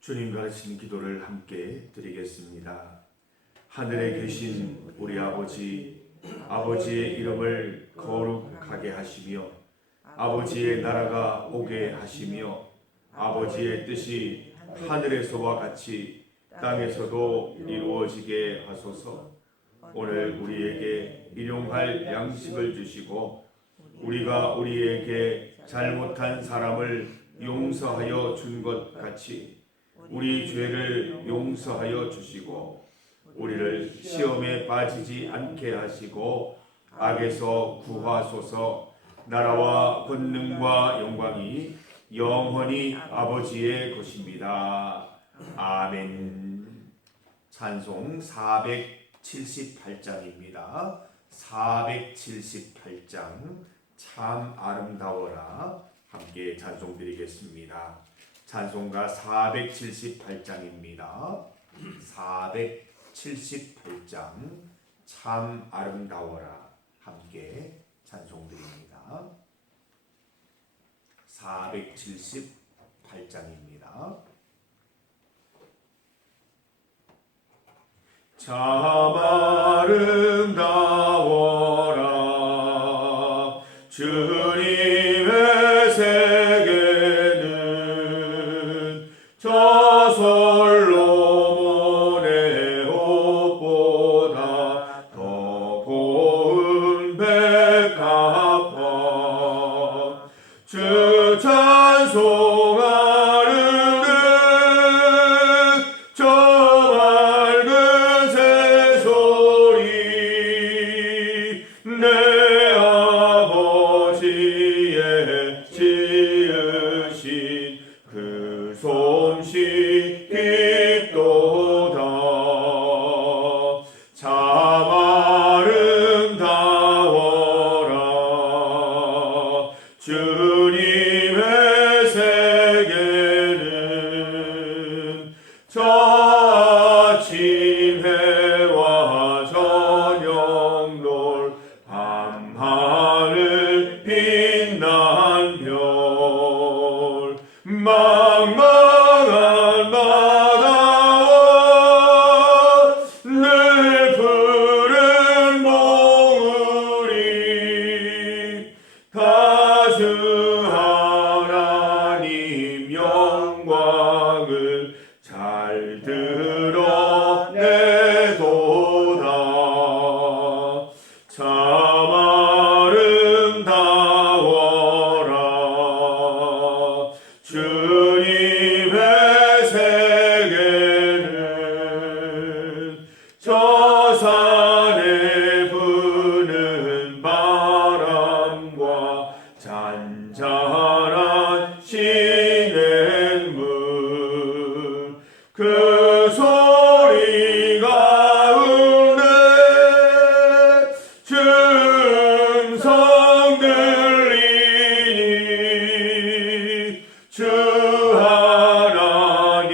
주님 가르치는 기도를 함께 드리겠습니다. 하늘에 계신 우리 아버지, 아버지의 이름을 거룩하게 하시며 아버지의 나라가 오게 하시며 아버지의 뜻이 하늘에서와 같이 땅에서도 이루어지게 하소서. 오늘 우리에게 일용할 양식을 주시고 우리가 우리에게 잘못한 사람을 용서하여 준 것 같이 우리 죄를 용서하여 주시고 우리를 시험에 빠지지 않게 하시고 악에서 구하소서. 나라와 권능과 영광이 영원히 아버지의 것입니다. 아멘. 찬송 478장입니다. 478장 참 아름다워라 함께 찬송 드리겠습니다. 찬송가 478장입니다. 478장 참 아름다워라 함께 찬송 드립니다. 478장입니다. 참 아름다워라 주님의 세계는 저 솔로몬의 옷보다 더 고운 백합화 주 찬송하는 저 맑은 새소리 내 아버지의 지으신 그 솜씨 깊도다. 참 아름다워라 주님의 세계는 저 아침 해와 저녁 놀 밤하늘 빛난 별 망망한 바다와 늘 푸른 몽우리 다주 하나님 영광을 잘 드러내도다. 참 아름다워라 주님의 세계는 저 산에 부는 바람과 잔잔한 시냇물 그 소리 가운데 음성 들리니 주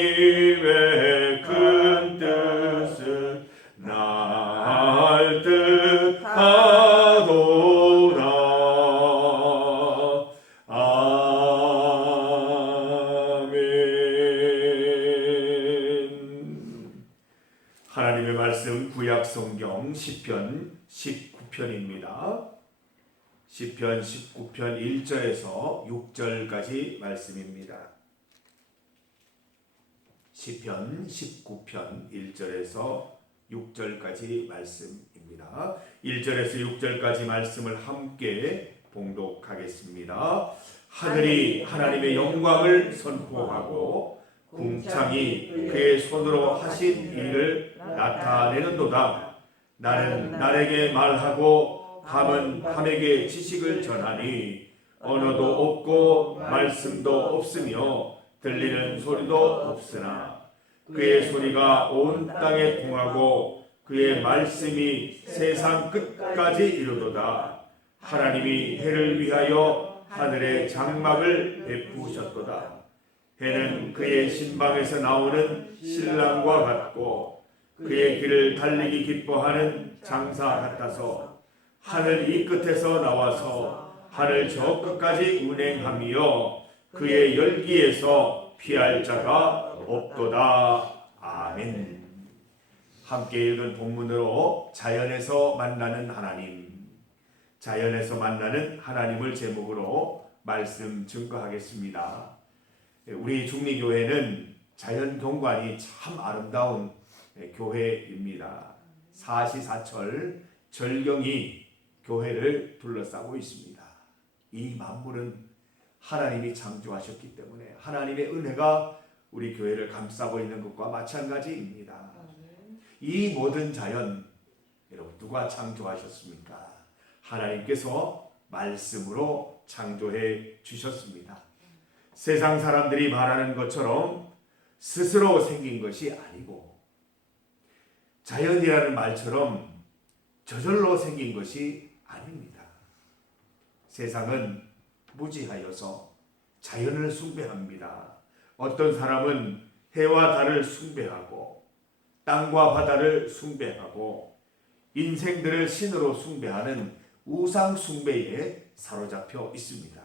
하나님의 큰 뜻은 날 뜻하도다. 아멘. 하나님의 말씀 구약 성경 시편 19편입니다. 시편 19편 1절에서 6절까지 말씀입니다. 시편 19편 1절에서 6절까지 말씀입니다. 1절에서 6절까지 말씀을 함께 봉독하겠습니다. 하늘이 하나님의 영광을 선포하고 궁창이 그의 손으로 하신 일을 나타내는도다. 나는 날에게 말하고 밤은 밤에게 지식을 전하니 언어도 없고 말씀도 없으며 들리는 소리도 없으나 그의 소리가 온 땅에 통하고 그의 말씀이 세상 끝까지 이르도다. 하나님이 해를 위하여 하늘에 장막을 베푸셨도다. 해는 그의 신방에서 나오는 신랑과 같고 그의 길을 달리기 기뻐하는 장사 같아서 하늘 이 끝에서 나와서 하늘 저 끝까지 운행하며 그의 열기에서 피할 자가 없도다. 아멘. 함께 읽은 본문으로 자연에서 만나는 하나님, 자연에서 만나는 하나님을 제목으로 말씀 증거하겠습니다. 우리 중리교회는 자연 경관이 참 아름다운 교회입니다. 사시사철 절경이 교회를 둘러싸고 있습니다. 이 만물은 하나님이 창조하셨기 때문에 하나님의 은혜가 우리 교회를 감싸고 있는 것과 마찬가지입니다. 이 모든 자연, 여러분 누가 창조하셨습니까? 하나님께서 말씀으로 창조해 주셨습니다. 세상 사람들이 말하는 것처럼 스스로 생긴 것이 아니고 자연이라는 말처럼 저절로 생긴 것이 아닙니다. 세상은 무지하여서 자연을 숭배합니다. 어떤 사람은 해와 달을 숭배하고 땅과 바다를 숭배하고 인생들을 신으로 숭배하는 우상 숭배에 사로잡혀 있습니다.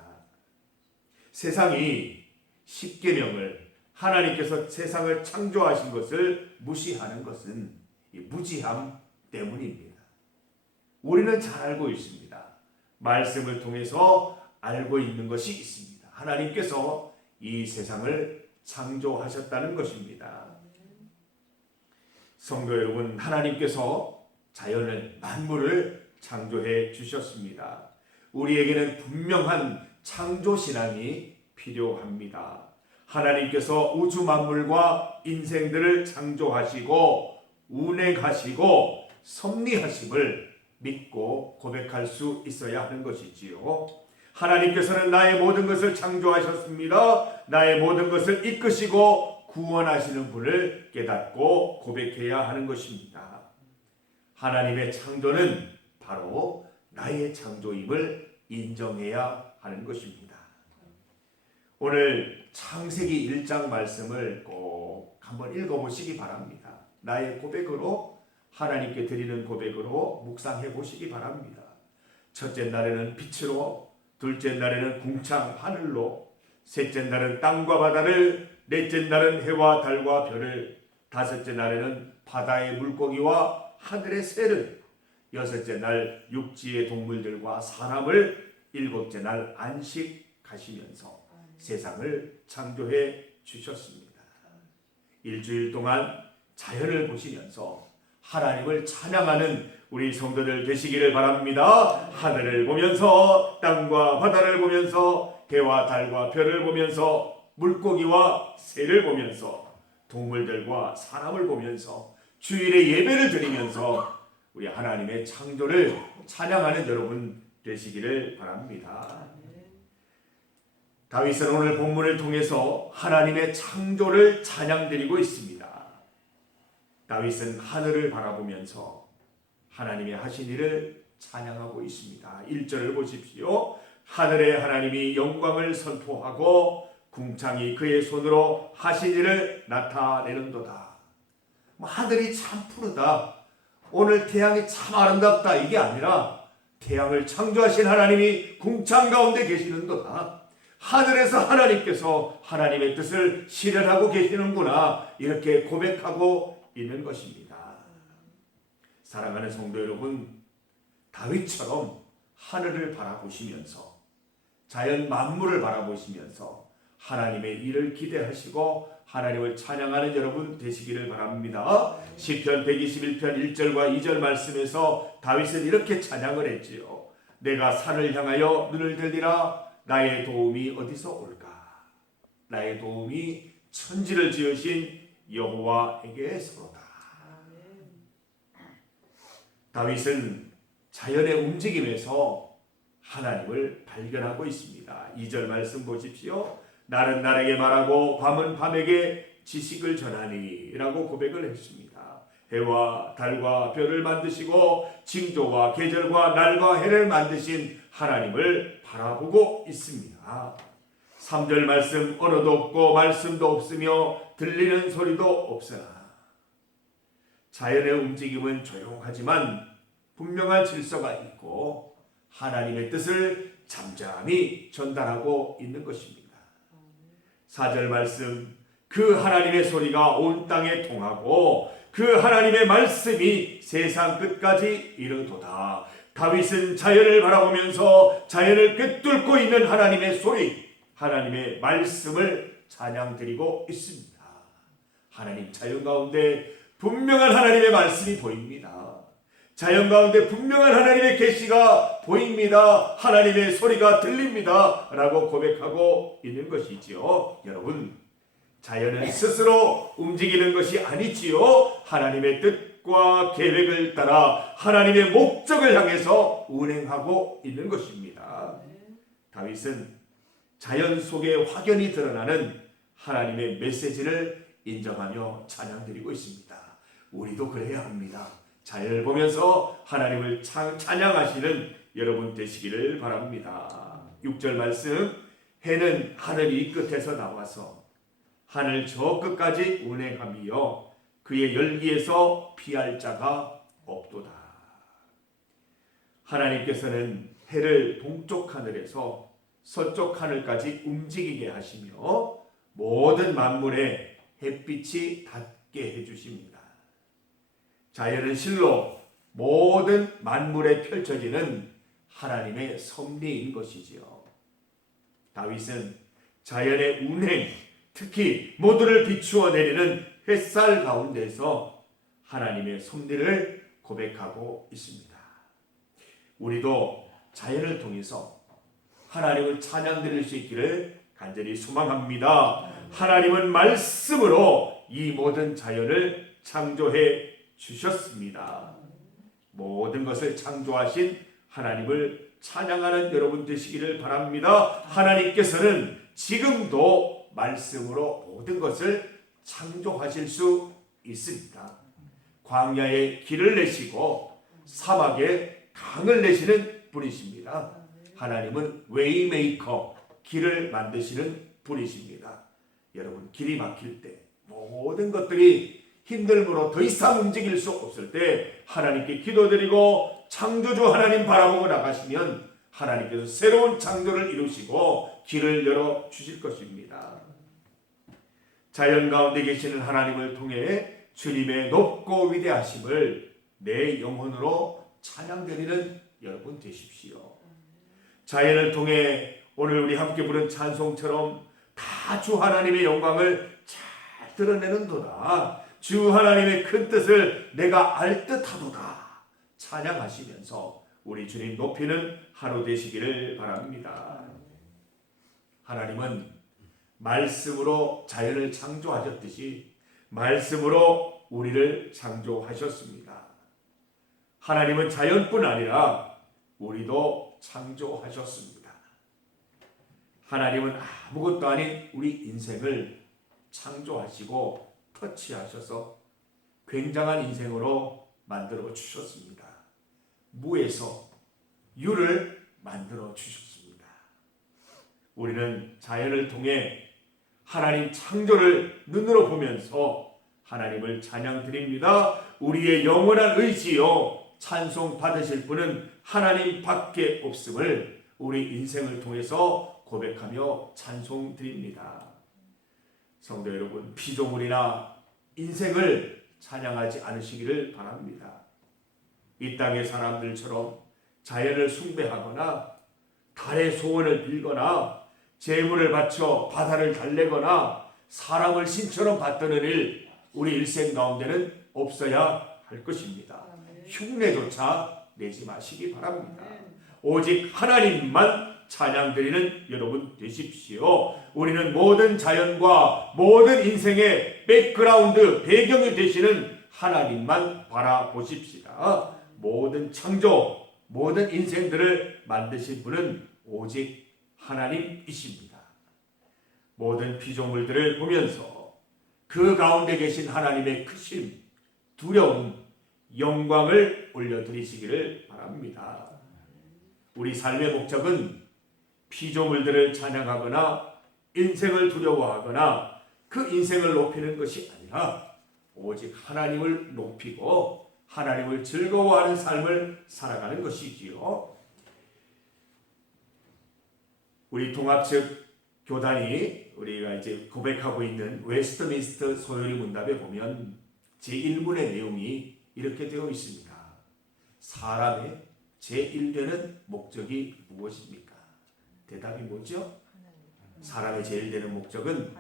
세상이 십계명을 하나님께서 세상을 창조하신 것을 무시하는 것은 이 무지함 때문입니다. 우리는 잘 알고 있습니다. 말씀을 통해서 알고 있는 것이 있습니다. 하나님께서 이 세상을 창조하셨다는 것입니다. 성도 여러분, 하나님께서 자연을 만물을 창조해 주셨습니다. 우리에게는 분명한 창조 신앙이 필요합니다. 하나님께서 우주 만물과 인생들을 창조하시고 운행하시고 섭리하심을 믿고 고백할 수 있어야 하는 것이지요. 하나님께서는 나의 모든 것을 창조하셨습니다. 나의 모든 것을 이끄시고 구원하시는 분을 깨닫고 고백해야 하는 것입니다. 하나님의 창조는 바로 나의 창조임을 인정해야 하는 것입니다. 오늘 창세기 1장 말씀을 꼭 한번 읽어보시기 바랍니다. 나의 고백으로 하나님께 드리는 고백으로 묵상해 보시기 바랍니다. 첫째 날에는 빛으로, 둘째 날에는 궁창 하늘로, 셋째 날은 땅과 바다를, 넷째 날은 해와 달과 별을, 다섯째 날에는 바다의 물고기와 하늘의 새를, 여섯째 날 육지의 동물들과 사람을, 일곱째 날 안식하시면서 세상을 창조해 주셨습니다. 일주일 동안 자연을 보시면서 하나님을 찬양하는 우리 성도들 되시기를 바랍니다. 하늘을 보면서, 땅과 바다를 보면서, 해와 달과 별을 보면서, 물고기와 새를 보면서, 동물들과 사람을 보면서, 주일에 예배를 드리면서 우리 하나님의 창조를 찬양하는 여러분 되시기를 바랍니다. 다윗은 오늘 본문을 통해서 하나님의 창조를 찬양드리고 있습니다. 다윗은 하늘을 바라보면서 하나님의 하신 일을 찬양하고 있습니다. 1절을 보십시오. 하늘의 하나님이 영광을 선포하고 궁창이 그의 손으로 하신 일을 나타내는도다. 하늘이 참 푸르다. 오늘 태양이 참 아름답다. 이게 아니라 태양을 창조하신 하나님이 궁창 가운데 계시는도다. 하늘에서 하나님께서 하나님의 뜻을 실현하고 계시는구나. 이렇게 고백하고 있는 것입니다. 사랑하는 성도 여러분, 다윗처럼 하늘을 바라보시면서 자연 만물을 바라보시면서 하나님의 일을 기대하시고 하나님을 찬양하는 여러분 되시기를 바랍니다. 시편 121편 1절과 2절 말씀에서 다윗은 이렇게 찬양을 했지요. 내가 산을 향하여 눈을 들리라. 나의 도움이 어디서 올까? 나의 도움이 천지를 지으신 여호와에게서로다. 다윗은 자연의 움직임에서 하나님을 발견하고 있습니다. 2절 말씀 보십시오. 날은 날에게 말하고 밤은 밤에게 지식을 전하니 라고 고백을 했습니다. 해와 달과 별을 만드시고 징조와 계절과 날과 해를 만드신 하나님을 바라보고 있습니다. 3절 말씀, 언어도 없고 말씀도 없으며 들리는 소리도 없으나. 자연의 움직임은 조용하지만 분명한 질서가 있고 하나님의 뜻을 잠잠히 전달하고 있는 것입니다. 4절 말씀, 그 하나님의 소리가 온 땅에 통하고 그 하나님의 말씀이 세상 끝까지 이르도다. 다윗은 자연을 바라보면서 자연을 꿰뚫고 있는 하나님의 소리, 하나님의 말씀을 찬양드리고 있습니다. 하나님 자연 가운데 분명한 하나님의 말씀이 보입니다. 자연 가운데 분명한 하나님의 계시가 보입니다. 하나님의 소리가 들립니다. 라고 고백하고 있는 것이지요. 여러분, 자연은 스스로 움직이는 것이 아니지요. 하나님의 뜻과 계획을 따라 하나님의 목적을 향해서 운행하고 있는 것입니다. 다윗은 자연 속에 확연히 드러나는 하나님의 메시지를 인정하며 찬양드리고 있습니다. 우리도 그래야 합니다. 자연을 보면서 하나님을 찬양하시는 여러분 되시기를 바랍니다. 6절 말씀, 해는 하늘 이 끝에서 나와서 하늘 저 끝까지 운행하며 그의 열기에서 피할 자가 없도다. 하나님께서는 해를 동쪽 하늘에서 서쪽 하늘까지 움직이게 하시며 모든 만물에 햇빛이 닿게 해주십니다. 자연은 실로 모든 만물에 펼쳐지는 하나님의 섭리인 것이지요. 다윗은 자연의 운행, 특히 모두를 비추어 내리는 햇살 가운데서 하나님의 섭리를 고백하고 있습니다. 우리도 자연을 통해서 하나님을 찬양드릴 수 있기를 간절히 소망합니다. 하나님은 말씀으로 이 모든 자연을 창조해 주셨습니다. 모든 것을 창조하신 하나님을 찬양하는 여러분 되시기를 바랍니다. 하나님께서는 지금도 말씀으로 모든 것을 창조하실 수 있습니다. 광야에 길을 내시고 사막에 강을 내시는 분이십니다. 하나님은 웨이메이커, 길을 만드시는 분이십니다. 여러분, 길이 막힐 때, 모든 것들이 힘들므로 더 이상 움직일 수 없을 때 하나님께 기도드리고 창조주 하나님 바라보고 나가시면 하나님께서 새로운 창조를 이루시고 길을 열어 주실 것입니다. 자연 가운데 계시는 하나님을 통해 주님의 높고 위대하심을 내 영혼으로 찬양드리는 여러분 되십시오. 자연을 통해 오늘 우리 함께 부른 찬송처럼 다 주 하나님의 영광을 잘 드러내는도다. 주 하나님의 큰 뜻을 내가 알 듯하도다. 찬양하시면서 우리 주님 높이는 하루 되시기를 바랍니다. 하나님은 말씀으로 자연을 창조하셨듯이 말씀으로 우리를 창조하셨습니다. 하나님은 자연뿐 아니라 우리도 창조하셨습니다. 하나님은 아무것도 아닌 우리 인생을 창조하시고 터치하셔서 굉장한 인생으로 만들어 주셨습니다. 무에서 유를 만들어 주셨습니다. 우리는 자연을 통해 하나님 창조를 눈으로 보면서 하나님을 찬양드립니다. 우리의 영원한 의지요 찬송 받으실 분은 하나님 밖에 없음을 우리 인생을 통해서 고백하며 찬송 드립니다. 성도 여러분, 피조물이나 인생을 찬양하지 않으시기를 바랍니다. 이 땅의 사람들처럼 자연을 숭배하거나 달의 소원을 빌거나 제물을 바쳐 바다를 달래거나 사람을 신처럼 받드는 일, 우리 일생 가운데는 없어야 할 것입니다. 흉내조차 내지 마시기 바랍니다. 오직 하나님만 찬양드리는 여러분 되십시오. 우리는 모든 자연과 모든 인생의 백그라운드, 배경이 되시는 하나님만 바라보십시다. 모든 창조, 모든 인생들을 만드신 분은 오직 하나님이십니다. 모든 피조물들을 보면서 그 가운데 계신 하나님의 크심, 두려움, 영광을 올려드리시기를 바랍니다. 우리 삶의 목적은 피조물들을 찬양하거나 인생을 두려워하거나 그 인생을 높이는 것이 아니라 오직 하나님을 높이고 하나님을 즐거워하는 삶을 살아가는 것이지요. 우리 통합측 교단이 우리가 이제 고백하고 있는 웨스트민스터 소요리 문답에 보면 제1문의 내용이 이렇게 되어 있습니다. 사람의 제1되는 목적이 무엇입니까? 대답이 뭐죠? 사람의 제일 되는 목적은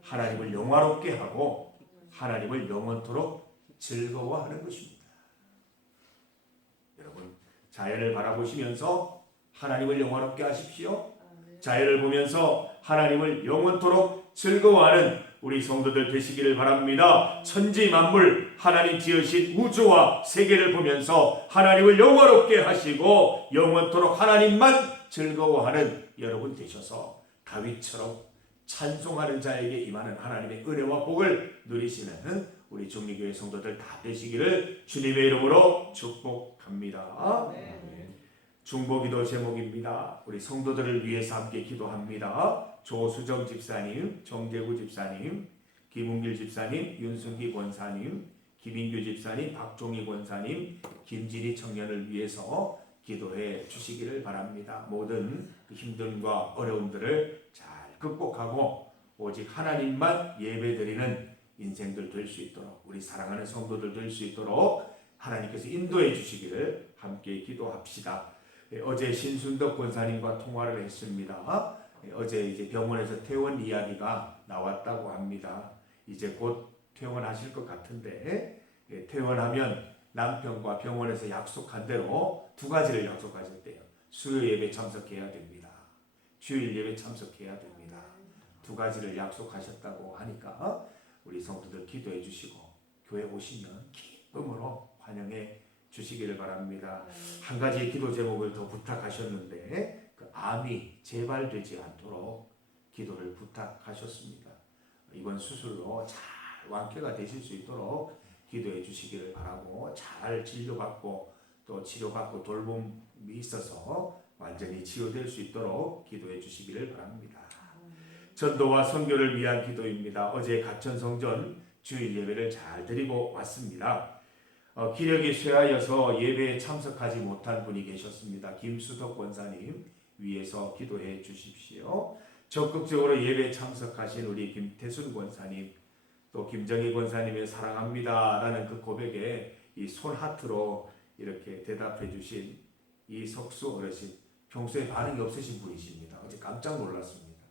하나님을 영화롭게 하고 하나님을 영원토록 즐거워하는 것입니다. 여러분, 자연을 바라보시면서 하나님을 영화롭게 하십시오. 자연을 보면서 하나님을 영원토록 즐거워하는 우리 성도들 되시기를 바랍니다. 천지 만물 하나님 지으신 우주와 세계를 보면서 하나님을 영화롭게 하시고 영원토록 하나님만 즐거워하는 여러분 되셔서 다윗처럼 찬송하는 자에게 임하는 하나님의 은혜와 복을 누리시는 우리 정리교회 성도들 다 되시기를 주님의 이름으로 축복합니다. 중보기도 제목입니다. 우리 성도들을 위해서 함께 기도합니다. 조수정 집사님, 정재구 집사님, 김웅길 집사님, 윤승기 권사님, 김인규 집사님, 박종희 권사님, 김진희 청년을 위해서 기도해 주시기를 바랍니다. 모든 힘듦과 어려움들을 잘 극복하고 오직 하나님만 예배드리는 인생들 될 수 있도록, 우리 사랑하는 성도들 될 수 있도록 하나님께서 인도해 주시기를 함께 기도합시다. 어제 신순덕 권사님과 통화를 했습니다. 어제 이제 병원에서 퇴원 이야기가 나왔다고 합니다. 이제 곧 퇴원하실 것 같은데, 퇴원하면 남편과 병원에서 약속한 대로 두 가지를 약속하셨대요. 수요 예배 참석해야 됩니다. 주일 예배 참석해야 됩니다. 두 가지를 약속하셨다고 하니까 우리 성도들 기도해 주시고 교회 오시면 기쁨으로 환영해 주시기를 바랍니다. 한 가지 기도 제목을 더 부탁하셨는데 그 암이 재발되지 않도록 기도를 부탁하셨습니다. 이번 수술로 잘 완쾌가 되실 수 있도록 기도해 주시기를 바라고, 잘 진료받고 또 치료받고 돌봄이 있어서 완전히 치유될 수 있도록 기도해 주시기를 바랍니다. 전도와 선교를 위한 기도입니다. 어제 가천성전 주일 예배를 잘 드리고 왔습니다. 기력이 쇠하여서 예배에 참석하지 못한 분이 계셨습니다. 김수덕 권사님 위해서 기도해 주십시오. 적극적으로 예배에 참석하신 우리 김태순 권사님, 또 김정희 권사님의 사랑합니다 라는 그 고백에 이 손하트로 이렇게 대답해 주신 이 석수 어르신, 평소에 반응이 없으신 분이십니다. 어제 깜짝 놀랐습니다.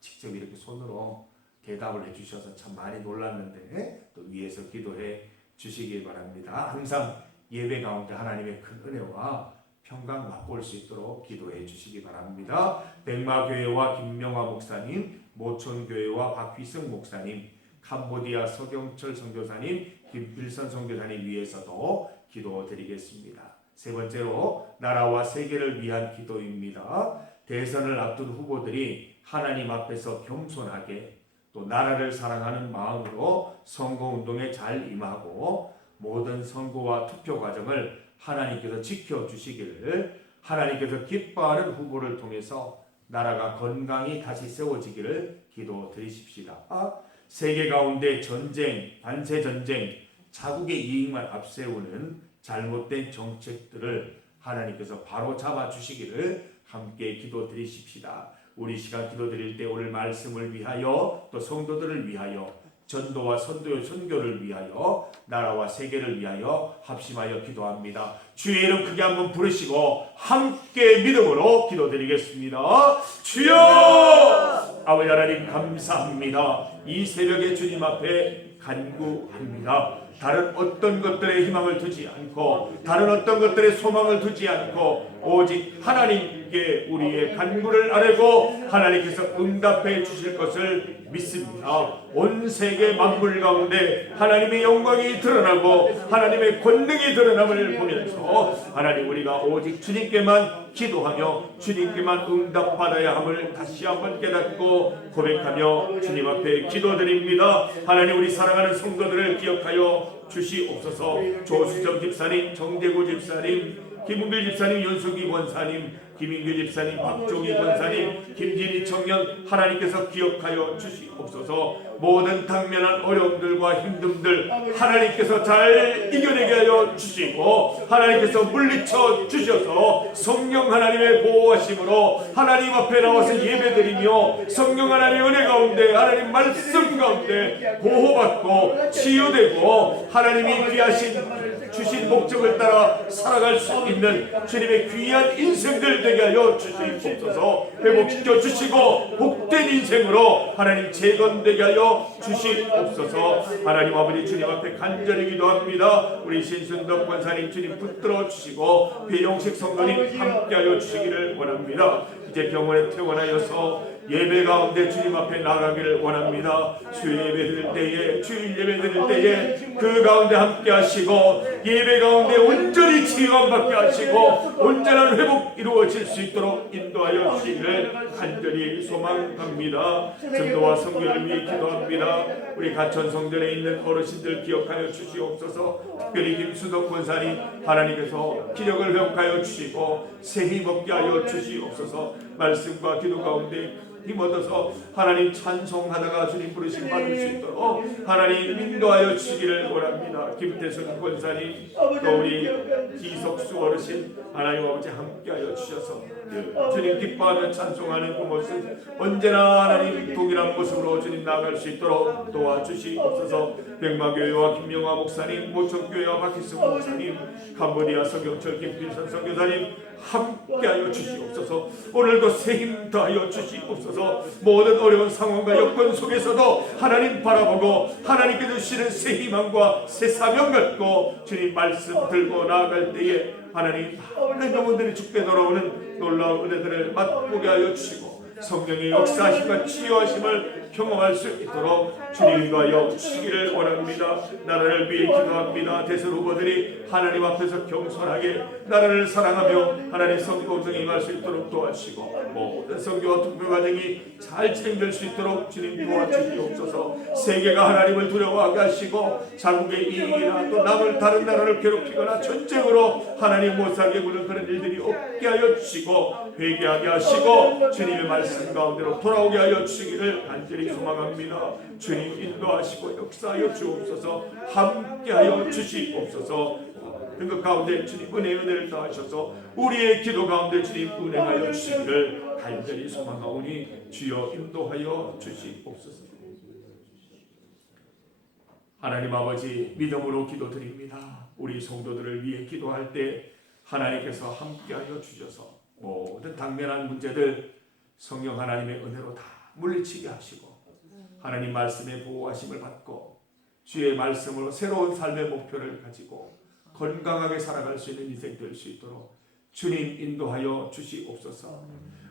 직접 이렇게 손으로 대답을 해주셔서 참 많이 놀랐는데 또 위에서 기도해 주시길 바랍니다. 항상 예배 가운데 하나님의 큰 은혜와 평강 맛볼 수 있도록 기도해 주시기 바랍니다. 백마교회와 김명화 목사님, 모촌교회와 박휘승 목사님, 캄보디아 서경철 선교사님, 김필선 선교사님 위해서도 기도드리겠습니다. 세 번째로 나라와 세계를 위한 기도입니다. 대선을 앞둔 후보들이 하나님 앞에서 겸손하게 또 나라를 사랑하는 마음으로 선거운동에 잘 임하고 모든 선거와 투표 과정을 하나님께서 지켜주시기를, 하나님께서 기뻐하는 후보를 통해서 나라가 건강히 다시 세워지기를 기도드리십시다. 세계 가운데 전쟁, 반세전쟁, 자국의 이익만 앞세우는 잘못된 정책들을 하나님께서 바로 잡아주시기를 함께 기도드리십시다. 우리 시간 기도드릴 때 오늘 말씀을 위하여 또 성도들을 위하여 전도와 선교를 위하여 나라와 세계를 위하여 합심하여 기도합니다. 주의 이름 크게 한번 부르시고 함께 믿음으로 기도드리겠습니다. 주여! 아버지 하나님 감사합니다. 이 새벽에 주님 앞에 간구합니다. 다른 어떤 것들에 희망을 두지 않고 다른 어떤 것들에 소망을 두지 않고 오직 하나님께 우리의 간구를 아뢰고 하나님께서 응답해 주실 것을 믿습니다. 온 세계 만물 가운데 하나님의 영광이 드러나고 하나님의 권능이 드러남을 보면서 하나님 우리가 오직 주님께만 기도하며 주님께만 응답받아야 함을 다시 한번 깨닫고 고백하며 주님 앞에 기도드립니다. 하나님 우리 사랑하는 성도들을 기억하여 주시옵소서. 조수정 집사님, 정재구 집사님, 김웅길 집사님, 윤수기 권사님, 김인규 집사님, 박종희 권사님, 김진희 청년 하나님께서 기억하여 주시옵소서. 모든 당면한 어려움들과 힘듦들 하나님께서 잘 이겨내게 하여 주시고 하나님께서 물리쳐 주셔서 성령 하나님의 보호하심으로 하나님 앞에 나와서 예배드리며 성령 하나님의 은혜 가운데 하나님 말씀 가운데 보호받고 치유되고 하나님이 귀하신 주신 목적을 따라 살아갈 수 있는 주님의 귀한 인생들 되게 하여 주시옵소서. 회복시켜 주시고 복된 인생으로 하나님 재건되게 하여 주시옵소서. 하나님 아버지 주님 앞에 간절히 기도합니다. 우리 신순덕 권사님 주님 붙들어 주시고 배용식 성도님 함께하여 주시기를 원합니다. 이제 병원에 퇴원하여서 예배 가운데 주님 앞에 나가기를 원합니다. 주 예배 드릴 때에 주일 예배 드릴 때에 그 가운데 함께 하시고 예배 가운데 온전히 치유함 받게 하시고 온전한 회복 이루어질 수 있도록 인도하여 주시기를 간절히 소망합니다. 전도와 성교를 위해 기도합니다. 우리 가천 성전에 있는 어르신들 기억하여 주시옵소서. 특별히 김수덕 권사님 하나님께서 기력을 회복하여 주시고 새 힘 얻게 하여 주시옵소서. 말씀과 기도 가운데 힘 얻어서 하나님 찬송하다가 주님 부르심 받을 수 있도록 하나님 인도하여 주시기를 원합니다. 김태순 권사님 또 우리 이석수 어르신 하나님 아버지 함께하여 주셔서 주님 기뻐하며 찬송하는 그 모습 언제나 하나님 동일한 모습으로 주님 나아갈 수 있도록 도와주시옵소서. 백마교회와 김명화 목사님, 모천교회와 박희승 목사님, 캄보디아 서경철 김필선 선교사님 함께하여 주시옵소서. 오늘도 새 힘 더하여 주시옵소서. 모든 어려운 상황과 여건 속에서도 하나님 바라보고 하나님께 주시는 새 희망과 새 사명 갖고 주님 말씀 들고 나아갈 때에 하나님 많은 영혼들이 죽게 돌아오는 놀라운 은혜들을 맛보게 하여 주시고 성령의 역사하심과 치유하심을 경험할 수 있도록 주님 인도하여 주시기를 원합니다. 나라를 위해 기도합니다. 대선 후보들이 하나님 앞에서 겸손하게 나라를 사랑하며 하나님 선거 운동에 임할 수 있도록 도와주시고 모든 선교와 투표 과정이 잘 진행될 수 있도록 주님 도와주시옵소서. 세계가 하나님을 두려워하게 하시고 자국의 이익이나 또 남을 다른 나라를 괴롭히거나 전쟁으로 하나님 못 살게 구는 그런 일들이 없게 하여 주시고 회개하게 하시고 주님의 말씀 가운데로 돌아오게 하여 주시기를 간절히 소망합니다. 주님 인도하시고 역사하여 주옵소서. 함께하여 주시옵소서. 그 가운데 주님 은혜를 더하셔서 우리의 기도 가운데 주님 운행하여 주시기를 간절히 소망하오니 주여 인도하여 주시옵소서. 하나님 아버지 믿음으로 기도드립니다. 우리 성도들을 위해 기도할 때 하나님께서 함께하여 주셔서 모든 당면한 문제들 성령 하나님의 은혜로 다 물리치게 하시고 하나님 말씀의 보호하심을 받고 주의 말씀으로 새로운 삶의 목표를 가지고 건강하게 살아갈 수 있는 인생 될 수 있도록 주님 인도하여 주시옵소서.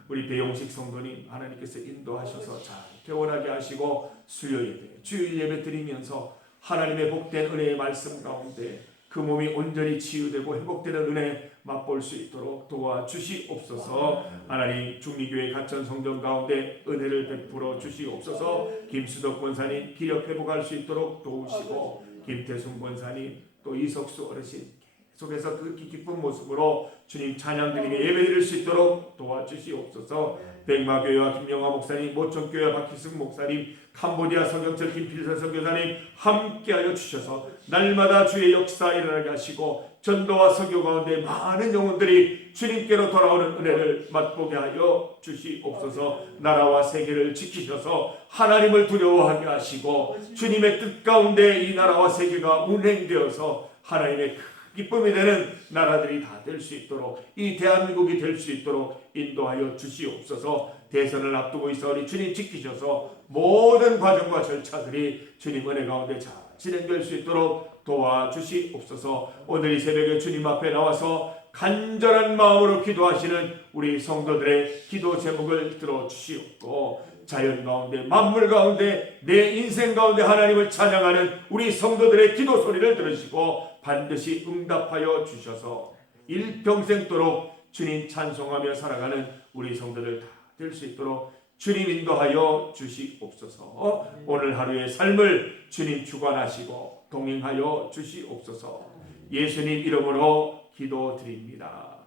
우리 배용식 성도님 하나님께서 인도하셔서 잘 퇴원하게 하시고 수요 예배, 주일 예배 드리면서 하나님의 복된 은혜의 말씀 가운데 그 몸이 온전히 치유되고 회복되는 은혜 맛볼 수 있도록 도와주시옵소서. 하나님 중리교회 가천 성전 가운데 은혜를 베풀어 주시옵소서. 김수덕 권사님 기력 회복할 수 있도록 도우시고 김태순 권사님 또 이석수 어르신 계속해서 그 기쁜 모습으로 주님 찬양 드리며 예배드릴 수 있도록 도와주시옵소서. 백마교회와 김영화 목사님, 모천교회와 박희승 목사님, 캄보디아 서경철 김필선 선교사님 함께하여 주셔서 날마다 주의 역사 일어나게 하시고 전도와 설교 가운데 많은 영혼들이 주님께로 돌아오는 은혜를 맛보게 하여 주시옵소서. 나라와 세계를 지키셔서 하나님을 두려워하게 하시고 주님의 뜻 가운데 이 나라와 세계가 운행되어서 하나님의 기쁨이 되는 나라들이 다 될 수 있도록 이 대한민국이 될 수 있도록 인도하여 주시옵소서. 대선을 앞두고 있어오니 주님 지키셔서 모든 과정과 절차들이 주님 은혜 가운데 잘 진행될 수 있도록 도와주시옵소서. 오늘 이 새벽에 주님 앞에 나와서 간절한 마음으로 기도하시는 우리 성도들의 기도 제목을 들어주시옵고 자연 가운데 만물 가운데 내 인생 가운데 하나님을 찬양하는 우리 성도들의 기도 소리를 들으시고 반드시 응답하여 주셔서 일평생도록 주님 찬송하며 살아가는 우리 성도들 다 될 수 있도록 주님 인도하여 주시옵소서. 오늘 하루의 삶을 주님 주관하시고 동행하여 주시옵소서. 예수님 이름으로 기도드립니다.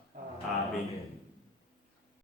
아멘.